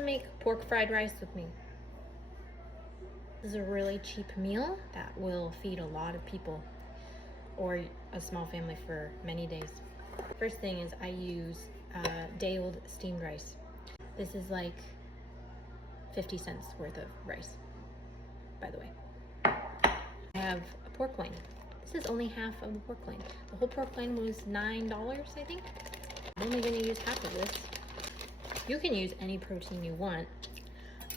to make pork fried rice with me. This is a really cheap meal that will feed a lot of people or a small family for many days. First thing is I use day-old steamed rice. This is like 50 cents worth of rice, by the way. I have a pork loin. This is only half of the pork loin. The whole pork loin was $9, I think. I'm only gonna use half of this. You can use any protein you want.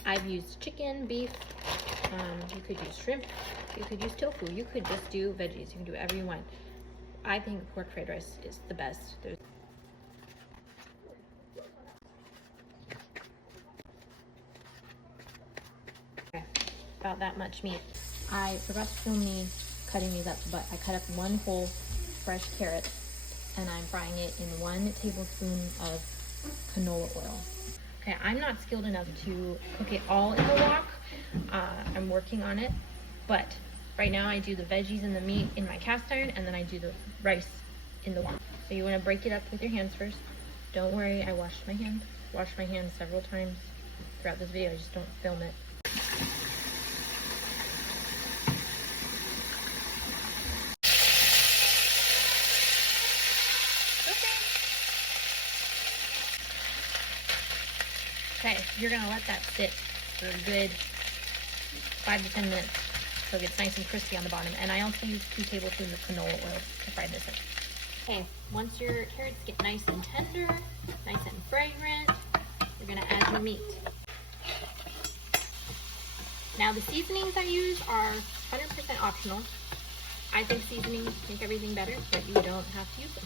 I've used chicken, beef, you could use shrimp, you could use tofu, you could just do veggies, you can do whatever you want. I think pork fried rice is the best. Okay, about that much meat. I forgot to film me cutting these up, but I cut up one whole fresh carrot and I'm frying it in 1 tablespoon of canola oil. Okay, I'm not skilled enough to cook it all in the wok. I'm working on it, but right now I do the veggies and the meat in my cast iron, and then I do the rice in the wok. So you want to break it up with your hands first. Don't worry, I washed my hands several times throughout this video. I just don't film it. Okay, you're gonna let that sit for a good 5 to 10 minutes so it gets nice and crispy on the bottom. And I also use 2 tablespoons of canola oil to fry this in. Okay, once your carrots get nice and tender, nice and fragrant, you're gonna add your meat. Now the seasonings I use are 100% optional. I think seasonings make everything better, but you don't have to use them.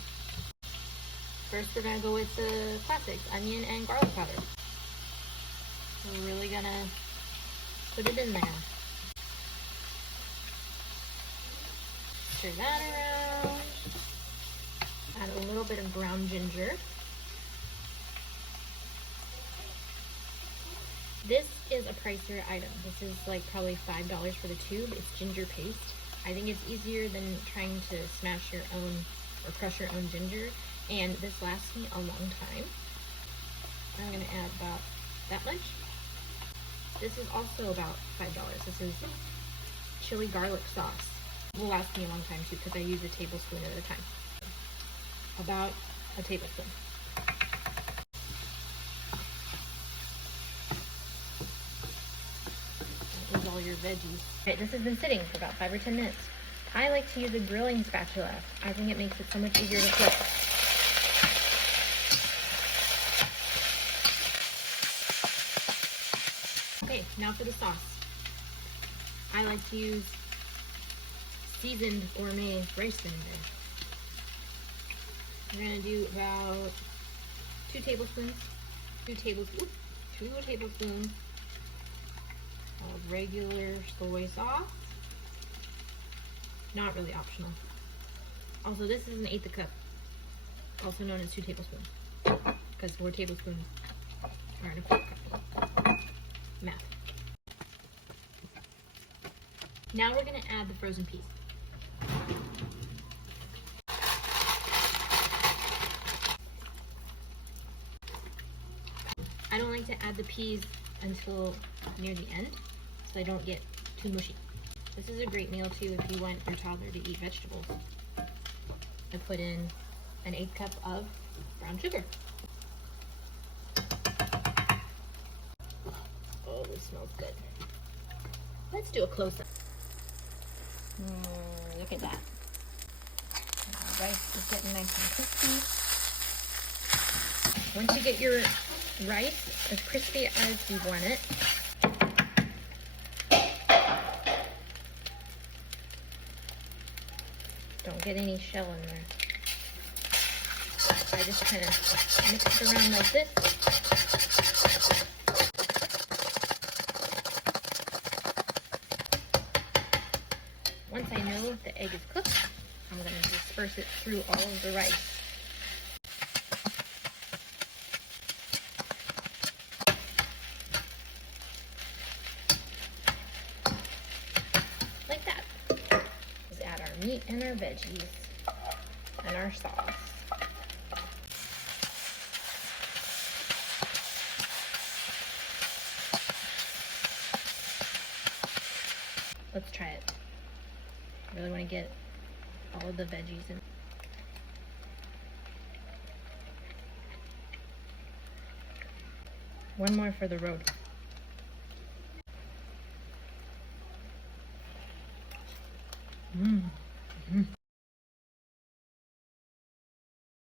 First, we're gonna go with the classics, onion and garlic powder. We're really gonna put it in there. Stir that around. Add a little bit of ground ginger. This is a pricier item. This is like probably $5 for the tube. It's ginger paste. I think it's easier than trying to smash your own or crush your own ginger. And this lasts me a long time. I'm gonna add about that much. This is also about $5. This is chili garlic sauce. It will last me a long time too because I use a tablespoon at a time. About a tablespoon. That is all your veggies. Okay, this has been sitting for about 5 or 10 minutes. I like to use a grilling spatula. I think it makes it so much easier to cook. Okay, now for the sauce. I like to use seasoned gourmet rice vinegar. We're gonna do about 2 tablespoons of regular soy sauce. Not really optional. Also, this is an 1/8 cup, also known as 2 tablespoons, because 4 tablespoons are in a 1/4 cup. Math. Now we're gonna add the frozen peas. I don't like to add the peas until near the end so they don't get too mushy. This is a great meal too if you want your toddler to eat vegetables. I put in an 1/8 cup of brown sugar. Oh, this smells good. Let's do a close-up. Look at that. The rice is getting nice and crispy. Once you get your rice as crispy as you want it, don't get any shell in there. I just kind of mix it around like this. Once I know the egg is cooked, I'm going to disperse it through all of the rice. Like that. Just add our meat and our veggies and our sauce. Let's try it. I really want to get all of the veggies in. One more for the road.